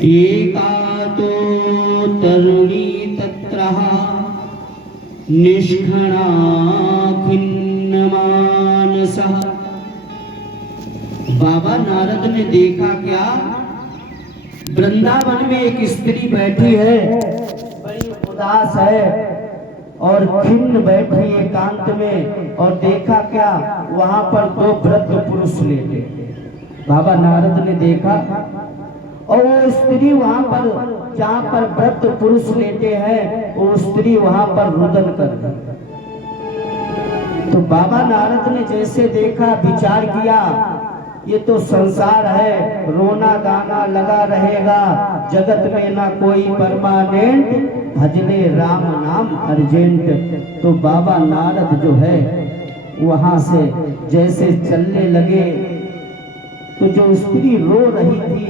एका तो तरुणी तत्रः निष्खणा खिन्नमानसः। बाबा नारद ने देखा क्या, वृंदावन में एक स्त्री बैठी है, बड़ी उदास है और खिन्न बैठी एकांत में। और देखा क्या, वहां पर दो वृद्ध पुरुष लेटे। बाबा नारद ने देखा और वो स्त्री वहां पर, जहां पर वृद्ध पुरुष लेटे हैं, वो स्त्री वहां पर रुदन कर रही। तो बाबा नारद ने जैसे देखा, विचार किया, ये तो संसार है, रोना गाना लगा रहेगा, जगत में ना कोई परमानेंट, भजले राम नाम अर्जेंट। तो बाबा नारद जो है वहां से जैसे चलने लगे, तो जो स्त्री रो रही थी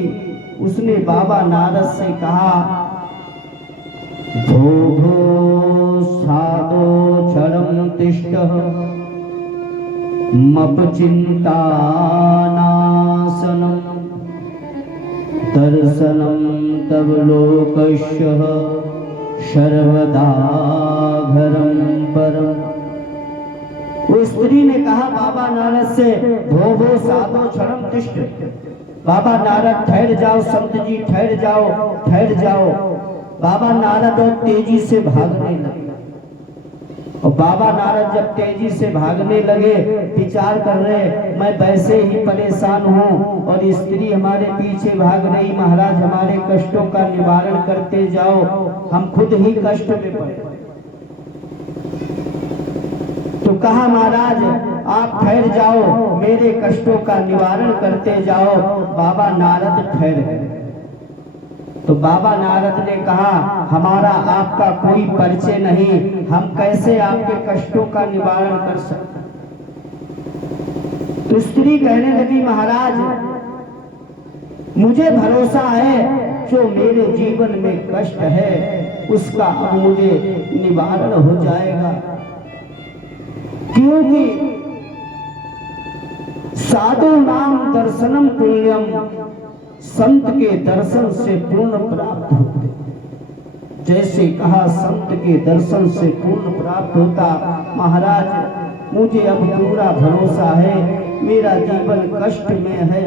उसने बाबा नारद से कहा, भो भो साधो क्षणं तिष्ठः मप चिंतानाशनं दर्शनं तव लोकस्य सर्वदा घरं परम्। वो स्त्री ने कहा बाबा नारद से, भो भो साधो क्षणं तिष्ठ। बाबा नारद ठहर जाओ, संत जी ठहर जाओ, ठहर जाओ। बाबा नारद और तेजी से भागने लगे। और बाबा नारद जब तेजी से भागने लगे, विचार कर रहे, मैं वैसे ही परेशान हूँ और स्त्री हमारे पीछे भाग रही, महाराज हमारे कष्टों का निवारण करते जाओ, हम खुद ही कष्ट में पड़े। तो कहा महाराज आप ठहर जाओ, मेरे कष्टों का निवारण करते जाओ। बाबा नारद ठहर गए। तो बाबा नारद ने कहा, हमारा आपका कोई परिचय नहीं, हम कैसे आपके कष्टों का निवारण कर सकते। तो स्त्री कहने लगी, महाराज मुझे भरोसा है, जो मेरे जीवन में कष्ट है उसका अब मुझे निवारण हो जाएगा, क्योंकि साधु नाम दर्शनम पुण्यम, संत के दर्शन से पूर्ण प्राप्त होते। जैसे कहा संत के दर्शन से पूर्ण प्राप्त होता। महाराज मुझे अब पूरा भरोसा है, मेरा जीवन कष्ट में है,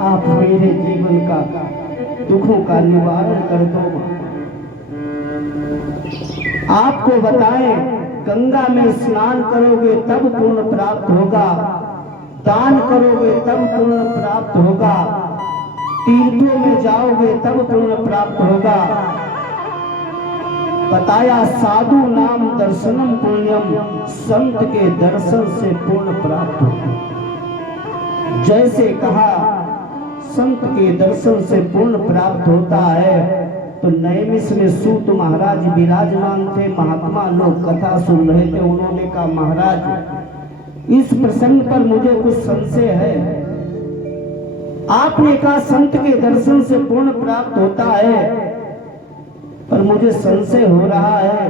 आप मेरे जीवन का दुखों का निवारण कर दो। आपको बताएं, गंगा में स्नान करोगे तब पुण्य प्राप्त होगा, दान करोगे तब पुण्य प्राप्त होगा, तीर्थों में जाओगे तब पुण्य प्राप्त होगा। बताया साधु नाम दर्शनम पुण्यम, संत के दर्शन से पुण्य प्राप्त होगा। जैसे कहा संत के दर्शन से पुण्य प्राप्त होता है। तो नैमिष में सूत महाराज विराजमान थे, महात्मा लोग कथा सुन रहे थे। उन्होंने कहा महाराज इस प्रसंग पर मुझे कुछ संशय है। आपने कहा संत के दर्शन से पुण्य प्राप्त होता है, पर मुझे संशय हो रहा है,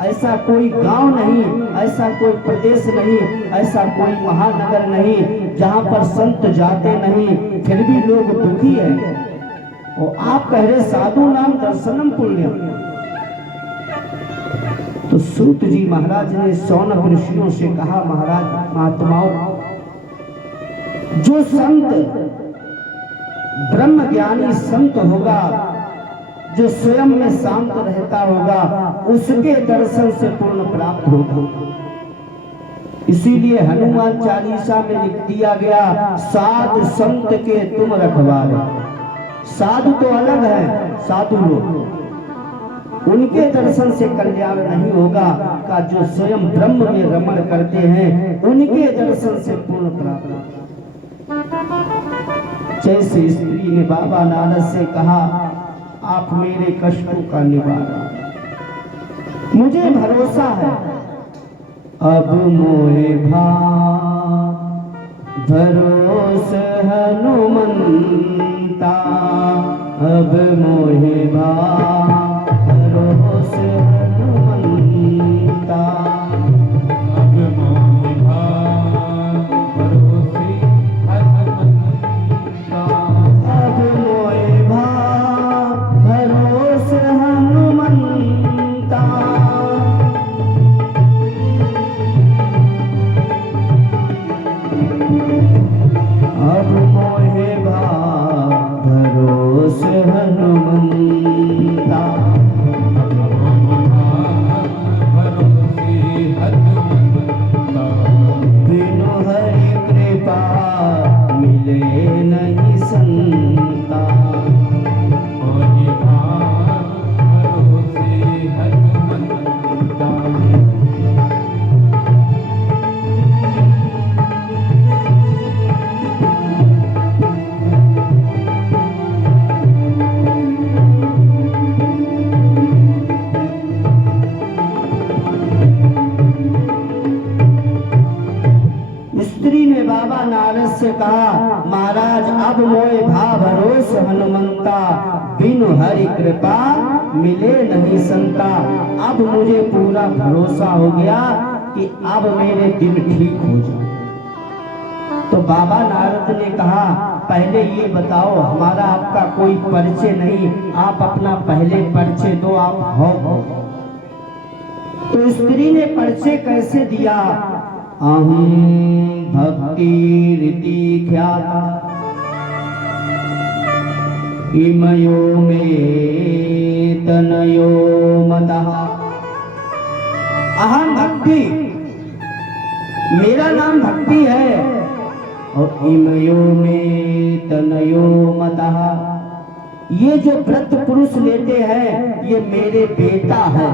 ऐसा कोई गांव नहीं, ऐसा कोई प्रदेश नहीं, ऐसा कोई महानगर नहीं जहां पर संत जाते नहीं, फिर भी लोग दुखी हैं। और आप कह रहे साधु नाम दर्शनम पुण्यम। तो सूत जी महाराज ने सौनक ऋषियों से कहा, महाराज महात्माओं, जो संत ब्रह्म ज्ञानी संत होगा, जो स्वयं में शांत रहता होगा, उसके दर्शन से पूर्ण प्राप्त होगा। इसीलिए हनुमान चालीसा में लिख दिया गया, साधु संत के तुम रखवारे। साधु तो अलग है, साधु लोग, उनके दर्शन से कल्याण नहीं होगा, का जो स्वयं ब्रह्म में रमण करते हैं उनके दर्शन से पूर्ण प्राप्त होगा। जैसे स्त्री ने बाबा नारद से कहा, आप मेरे कष्टों का निवारण, मुझे भरोसा है, अब मोहे भरोस हनुमंता, अब मोहे भरोस हनुमंता, अब मोहे भरोस हनुमंता, अब मोहे हनुमंता, बिनु हरि कृपा मिले नहीं संता। अब मुझे पूरा भरोसा हो गया कि अब मेरे दिन ठीक हो जाए। तो बाबा नारद ने कहा, पहले ये बताओ, हमारा आपका कोई परिचय नहीं, आप अपना पहले परिचय दो, आप हो। तो स्त्री ने परिचय कैसे दिया? अहं भक्ति रीति ख्याता, इमयो मे तनयो मतः। अहम भक्ति, मेरा नाम भक्ति है, और इमयो में तनयो मतः, ये जो व्रत पुरुष लेते हैं ये मेरे बेटा है।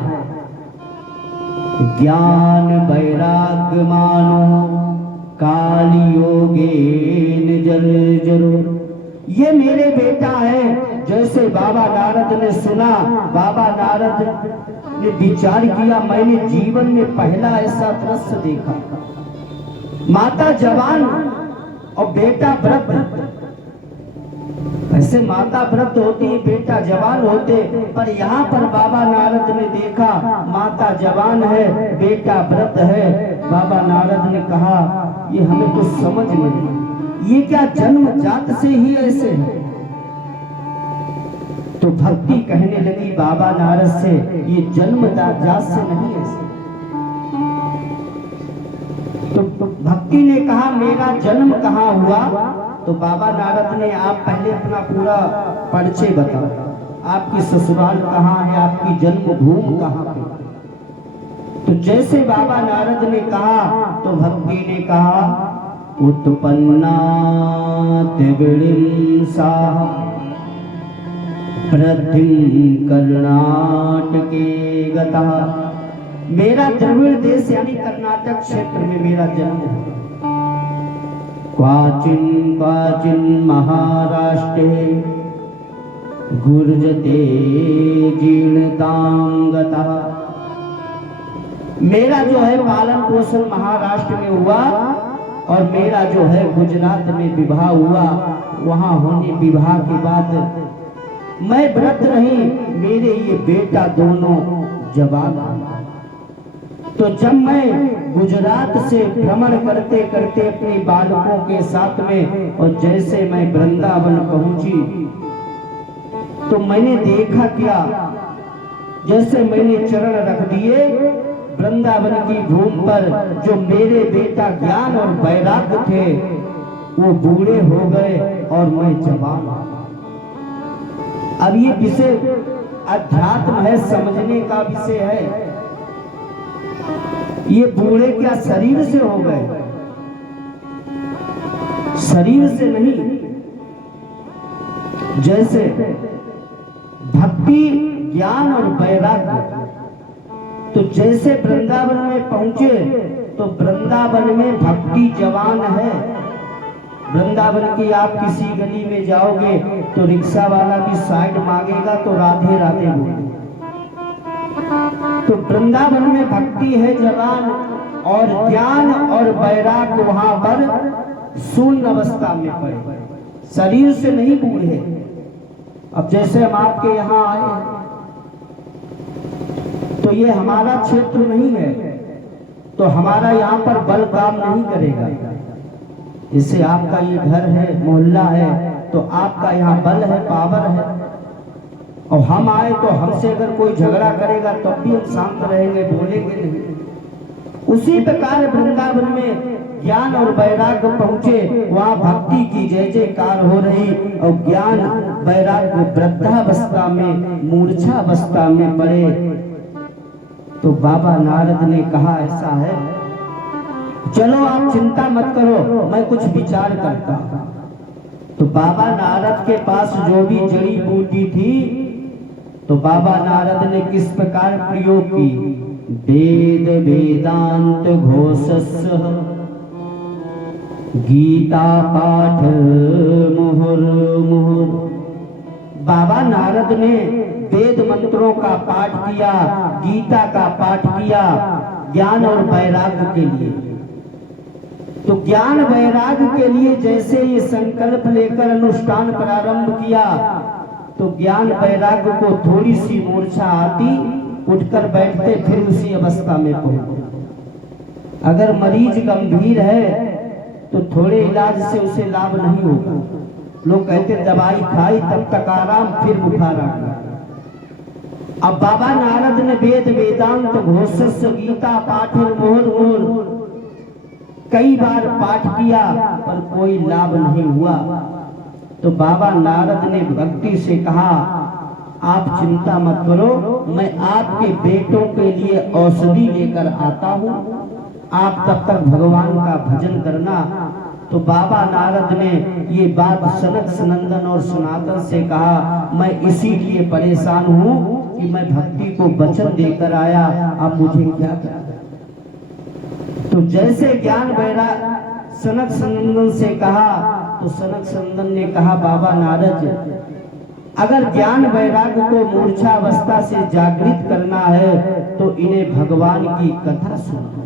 ज्ञान वैराग्य मानो काल योगेन जर्जरो, ये मेरे बेटा है। जैसे बाबा नारद ने सुना, बाबा नारद ने विचार किया, मैंने जीवन में पहला ऐसा दृश्य देखा, माता जवान और बेटा वृद्ध। ऐसे माता वृद्ध होती, बेटा जवान होते, पर यहाँ पर बाबा नारद ने देखा माता जवान है, बेटा वृद्ध है। बाबा नारद ने कहा, ये हमें कुछ समझ नहीं, ये क्या जन्म जात से ही ऐसे है? तो भक्ति कहने लगी बाबा नारद से, ये जन्म जात से नहीं ऐसे। तो भक्ति ने कहा, मेरा जन्म कहाँ हुआ? तो बाबा नारद ने, आप पहले अपना पूरा परिचय बताओ, आपकी ससुराल कहाँ है, आपकी जन्मभूमि कहाँ पे? तो जैसे बाबा नारद ने कहा, तो भक्ति ने कहा, उत्पन्ना त्रिवेणीं साह प्रथिं कर्णाटके गतः। मेरा द्रविड़ देश यानी कर्नाटक क्षेत्र में मेरा जन्म है। क्वाचिन क्वाचिन महाराष्ट्रे गुर्जते जीर्णतां गतः। मेरा जो है पालन पोषण महाराष्ट्र में हुआ, और मेरा जो है गुजरात में विवाह हुआ। वहां होने विवाह के बाद मैं व्रत रही, मेरे ये बेटा दोनों जवान। तो जब मैं गुजरात से भ्रमण करते करते अपने बालकों के साथ में, और जैसे मैं वृंदावन पहुंची, तो मैंने देखा क्या, जैसे मैंने चरण रख दिए वृंदावन की भूमि पर, जो मेरे बेटा ज्ञान और वैराग्य थे वो बूढ़े हो गए और मैं जवान। अब ये विषय अध्यात्म है, समझने का विषय है। ये बूढ़े क्या शरीर से हो गए? शरीर से नहीं। जैसे भक्ति ज्ञान और वैराग्य, तो जैसे वृंदावन में पहुंचे, तो वृंदावन में भक्ति जवान है। वृंदावन की आप किसी गली में जाओगे तो रिक्शा वाला भी साइड मांगेगा तो राधे राधे बोले। तो वृंदावन में भक्ति है जवान, और ज्ञान और वैराग्य वहां पर शून्य अवस्था में पड़े, शरीर से नहीं बूढ़े। अब जैसे हम आपके यहाँ आए, तो ये हमारा क्षेत्र नहीं है, तो हमारा यहाँ पर बल काम नहीं करेगा। जैसे आपका ये घर है, मोहल्ला है, तो आपका यहाँ बल है, पावर है, और हम आए तो हमसे अगर कोई झगड़ा करेगा तो भी हम शांत रहेंगे, बोलेंगे नहीं। उसी प्रकार वृंदावन में ज्ञान और वैराग्य पहुंचे, वहाँ भक्ति की जय जयकार हो रही, और ज्ञान वैराग्य वृद्धावस्था में, मूर्छावस्था में पड़े। तो बाबा नारद ने कहा, ऐसा है, चलो आप चिंता मत करो, मैं कुछ विचार करता हूं। तो बाबा नारद के पास जो भी जड़ी बूटी थी, तो बाबा नारद ने किस प्रकार प्रयोग की? वेद वेदांत घोषस्य गीता पाठ मुहुर्मुहुर्। बाबा नारद ने वेद मंत्रों का पाठ किया, गीता का पाठ किया, ज्ञान और वैराग्य के लिए। तो ज्ञान वैराग्य के लिए जैसे ये संकल्प लेकर अनुष्ठान प्रारंभ किया, तो ज्ञान वैराग्य को थोड़ी सी मूर्छा आती, उठकर बैठते, फिर उसी अवस्था में पहुंचे। अगर मरीज गंभीर है तो थोड़े इलाज से उसे लाभ नहीं होगा। लोग कहते दवाई खाई तब तक आराम, फिर बुखार आ गया। अब बाबा नारद ने वेद वेदांत घोषस् गीता पाठ मोहर कई बार पाठ किया पर कोई लाभ नहीं हुआ। तो बाबा नारद ने भक्ति से कहा, आप चिंता मत करो, मैं आपके बेटों के लिए औषधि लेकर आता हूँ, आप तब तक भगवान का भजन करना। तो बाबा नारद ने ये बात सनक सनंदन और सनातन से कहा, मैं इसीलिए परेशान हूँ कि मैं भक्ति को वचन देकर आया, अब मुझे क्या करना। तो जैसे ज्ञान वैराग सनक सनंदन से कहा, तो सनक सनंदन ने कहा, बाबा नारद, अगर ज्ञान वैराग्य को मूर्छावस्था से जागृत करना है तो इन्हें भगवान की कथा सुनो।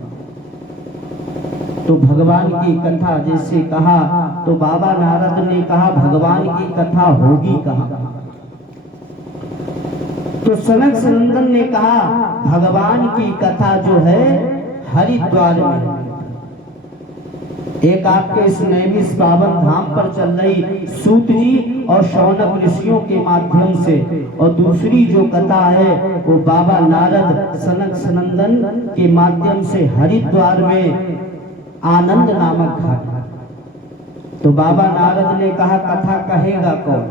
तो भगवान की कथा जैसे कहा, तो बाबा नारद ने कहा, भगवान की कथा होगी कहाँ? तो सनक सनंदन ने कहा, भगवान की कथा जो है हरिद्वार में। एक आपके इस नैमिष पावन धाम पर चल रही सूत जी और शौनक ऋषियों के माध्यम से, और दूसरी जो कथा है वो बाबा नारद सनक सनंदन के माध्यम से हरिद्वार में आनंद नामक घाट। तो बाबा नारद ने कहा, कथा कहेगा कौन?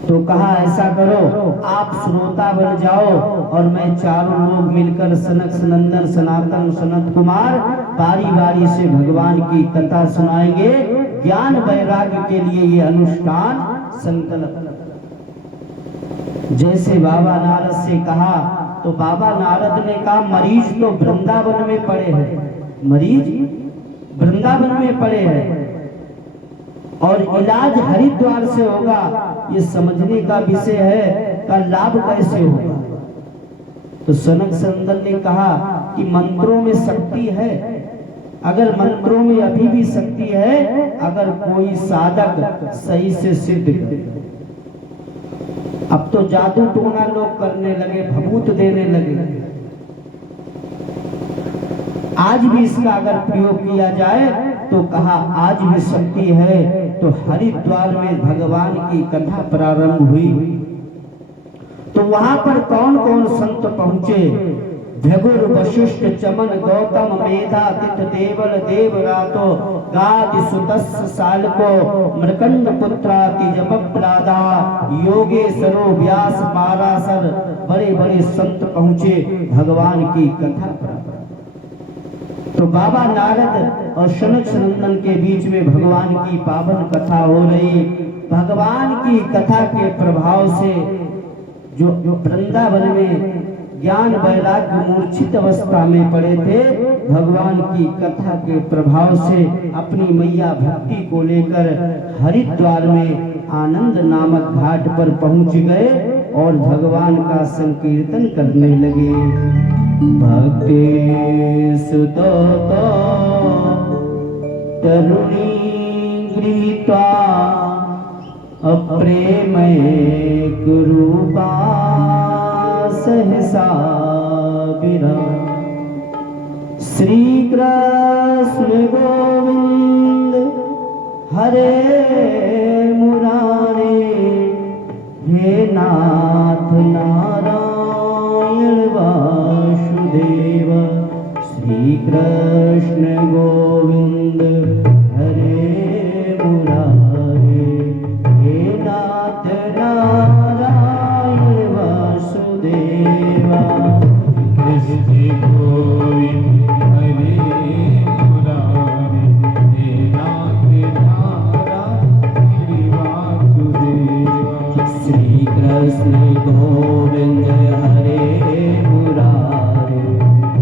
तो कहा, ऐसा करो, आप श्रोता बन जाओ और मैं चारों लोग मिलकर सनक सनंदन सनातन सनत कुमार बारी बारी से भगवान की कथा सुनाएंगे। ज्ञान वैराग्य के लिए ये अनुष्ठान संकल्प। जैसे बाबा नारद से कहा, तो बाबा नारद ने कहा, मरीज तो वृंदावन में पड़े हैं, मरीज वृंदावन में पड़े हैं और इलाज हरिद्वार से होगा, ये समझने का विषय है, का लाभ कैसे होगा? तो सनक सनंदन ने कहा कि मंत्रों में शक्ति है, अगर मंत्रों में अभी भी शक्ति है, अगर कोई साधक सही से सिद्ध करे। अब तो जादू टोना लोग करने लगे, भभूत देने लगे। आज भी इसका अगर प्रयोग किया जाए तो कहा, आज भी शक्ति है। तो हरिद्वार में भगवान की कथा प्रारंभ हुई। तो वहां पर कौन कौन संत पहुंचे? भृगुर वशिष्ठ चमन गौतम मेधातिथ देवल देवरातो गादि सुतस्य सालको मृकंड पुत्राति जपप्रादा योगेश्वरो व्यास पाराशर, बड़े बड़े संत पहुंचे भगवान की कथा प्रारंभ। तो बाबा नारद और सनक सनंदन के बीच में भगवान की पावन कथा हो रही। भगवान की कथा के प्रभाव से जो वृंदावन में ज्ञान वैराग्य मूर्छित अवस्था में पड़े थे, भगवान की कथा के प्रभाव से अपनी मैया भक्ति को लेकर हरिद्वार में आनंद नामक घाट पर पहुंच गए और भगवान का संकीर्तन करने लगे। भक्ति सुतो तरुणी गृहीत्वा अप्रेमैक रूपा सहसा विराज। श्री कृष्ण गोविंद हरे मुरारे, हे नाथ नारायण वासुदेव। श्री कृष्ण गोविंद हरे मुरारे, हे नाथ नारायण वासुदेव। कृष्ण गोविंद हरे मुरारे, हे नाथ नारायण वासुदेव। श्री कृष्ण गोविंद हरे मुरारे,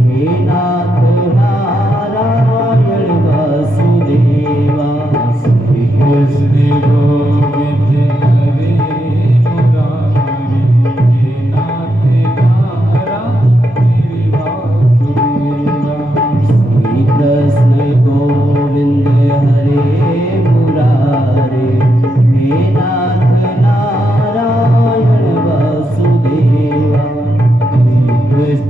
हे नाथ नारायण वासुदेवा। श्री कृष्ण गोविंद हरे मुरारे, हे नाथ नारायण वासुदेव। श्री कृष्ण कृष्ण